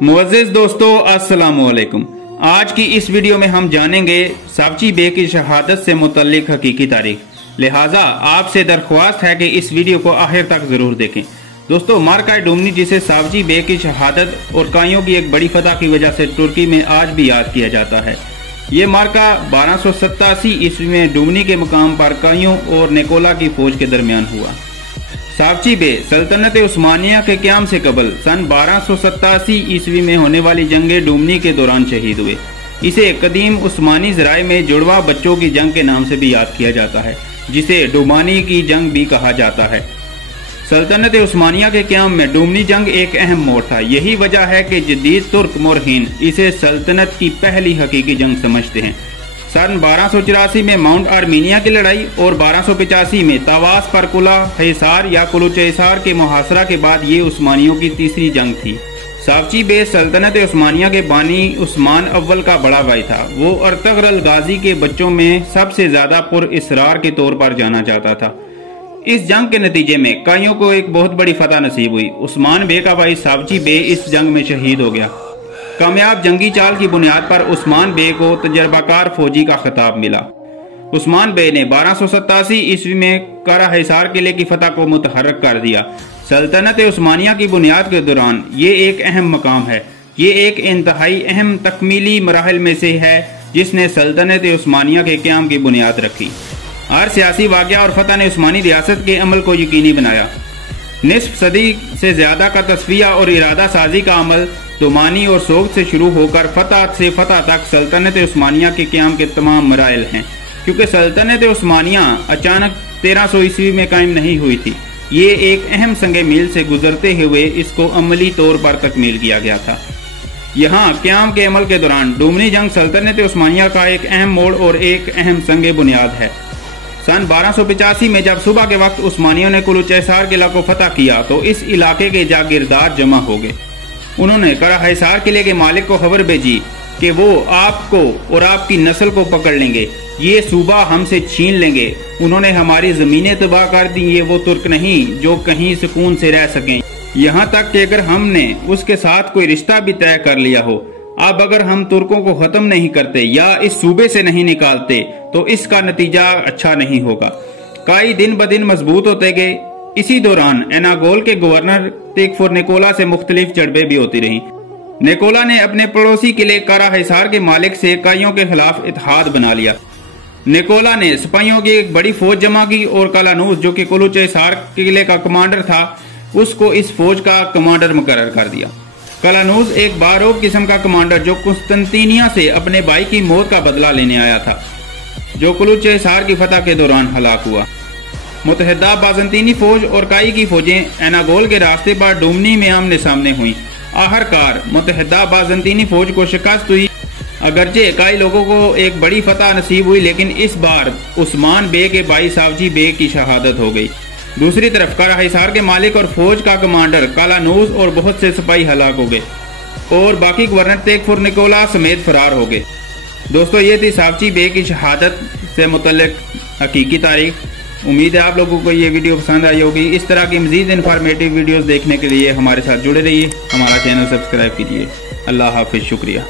मुअज़्ज़िज़ दोस्तों, अस्सलामु अलैकुम। आज की इस वीडियो में हम जानेंगे सावची बे की शहादत से मुतल्लिक हकीकी तारीख। लिहाजा आपसे दरख्वास्त है कि इस वीडियो को आखिर तक जरूर देखें। दोस्तों, मार्का डुमनी, जिसे सावची बे की शहादत और काइयों की एक बड़ी फतह की वजह से तुर्की में आज भी याद किया जाता है। ये मार्का 1287 ईस्वी में डुमनी के मुकाम पर काइयों और निकोला की फौज के दरमियान हुआ। सावची बे सल्तनत उस्मानिया के क़याम से कबल सन 1287 ईस्वी में होने वाली जंग डुमनी के दौरान शहीद हुए। इसे कदीम उस्मानी ज़राए में जुड़वा बच्चों की जंग के नाम से भी याद किया जाता है, जिसे डुमानी की जंग भी कहा जाता है। सल्तनत उस्मानिया के क़याम में डुमनी जंग एक अहम मोड़ था। यही वजह है कि जदीद तुर्क मोरखीन इसे सल्तनत की पहली हकीकी जंग समझते हैं। सन 1284 में माउंट आर्मीनिया की लड़ाई और 1285 में तावास पर कुला हिसार या कुलुचैसार के मुहासरा के बाद ये उस्मानियों की तीसरी जंग थी। सावची बे सल्तनत उस्मानिया के बानी उस्मान अव्वल का बड़ा भाई था। वो अर्तगरल गाजी के बच्चों में सबसे ज्यादा पुरइसरार के तौर पर जाना जाता था। इस जंग के नतीजे में काइयों को एक बहुत बड़ी फतह नसीब हुई। उस्मान बे का भाई सावची बे इस जंग में शहीद हो गया। कामयाब जंगी चाल की बुनियाद पर उस्मान बे को तजर्बाकार फौजी का खिताब मिला। उस्मान बे ने 1287 ईस्वी में करा हिसार किले की फतह को मुतहर्रिक कर दिया। सल्तनत उस्मानिया की बुनियाद के दौरान ये एक अहम मकाम है। ये एक इंतहाई अहम तकमीली मराहल में से है जिसने सल्तनत उस्मानिया के क़याम की बुनियाद रखी। हर सियासी वाक़या और फतह ने उस्मानी रियासत के अमल को यकीनी बनाया। निस्फ सदी से ज्यादा का तस्फिया और इरादा साजी का अमल दुमानी और सोग से शुरू होकर फतह से फतह तक सल्तनत उस्मानिया के क़याम के तमाम मराइल हैं। क्योंकि सल्तनत उस्मानिया अचानक 1300 ईस्वी में कायम नहीं हुई थी। ये एक अहम संगे मील से गुजरते हुए इसको अमली तौर पर तकमील किया गया था। यहाँ क़याम के अमल के दौरान डुमनी जंग सल्तनत उस्मानिया का एक अहम मोड़ और एक अहम संगे बुनियाद है। सन 1285 में जब सुबह के वक्त उस्मानियों ने कुलुचैसार किला को फतह किया तो इस इलाके के जागीरदार जमा हो गए। उन्होंने करा हिसार किले के मालिक को खबर भेजी कि वो आपको और आपकी नस्ल को पकड़ लेंगे, ये सूबा हमसे छीन लेंगे। उन्होंने हमारी जमीनें तबाह कर दी। ये वो तुर्क नहीं जो कहीं सुकून से रह सकें। यहाँ तक कि अगर हमने उसके साथ कोई रिश्ता भी तय कर लिया हो, अब अगर हम तुर्कों को खत्म नहीं करते या इस सूबे से नहीं निकालते तो इसका नतीजा अच्छा नहीं होगा। काई दिन ब दिन मजबूत होते गए। इसी दौरान एनागोल के गवर्नर तेकफुर निकोला से मुख्तलिफ झड़पें भी होती रहीं। निकोला ने अपने पड़ोसी किले कारा हिसार के मालिक से काइयों के खिलाफ इत्तेहाद बना लिया। निकोला ने सिपाहियों की एक बड़ी फौज जमा की और कालानूस, जो कि कुलुचैसार किले का कमांडर था, उसको इस फौज का कमांडर मुकर्रर कर दिया। कालानूस एक बारूद किस्म का कमांडर जो कुस्तंतीनिया से अपने भाई की मौत का बदला लेने आया था, जो कुलुचैसार की फतह के दौरान हलाक हुआ। मुतहदा बाज़ंतीनी फौज और काई की फौजें एनागोल के रास्ते पर डुमनी में आमने सामने हुई। आखिरकार मुतहदा बाज़ंतीनी फौज को शिकस्त हुई। अगरचे काई लोगों को एक बड़ी फतह नसीब हुई, लेकिन इस बार उस्मान बे के भाई सावची बे की शहादत हो गई। दूसरी तरफ करा हिसार के मालिक और फौज का कमांडर कालानूस और बहुत से सिपाही हलाक हो गए और बाकी गवर्नर तेकफुर निकोला समेत फरार हो गए। दोस्तों, ये थी सावची बे की शहादत से मुतल्लिक हकीकी तारीख। उम्मीद है आप लोगों को ये वीडियो पसंद आई होगी। इस तरह की मज़ीद इन्फॉर्मेटिव वीडियोस देखने के लिए हमारे साथ जुड़े रहिए। हमारा चैनल सब्सक्राइब कीजिए। अल्लाह हाफिज़। शुक्रिया।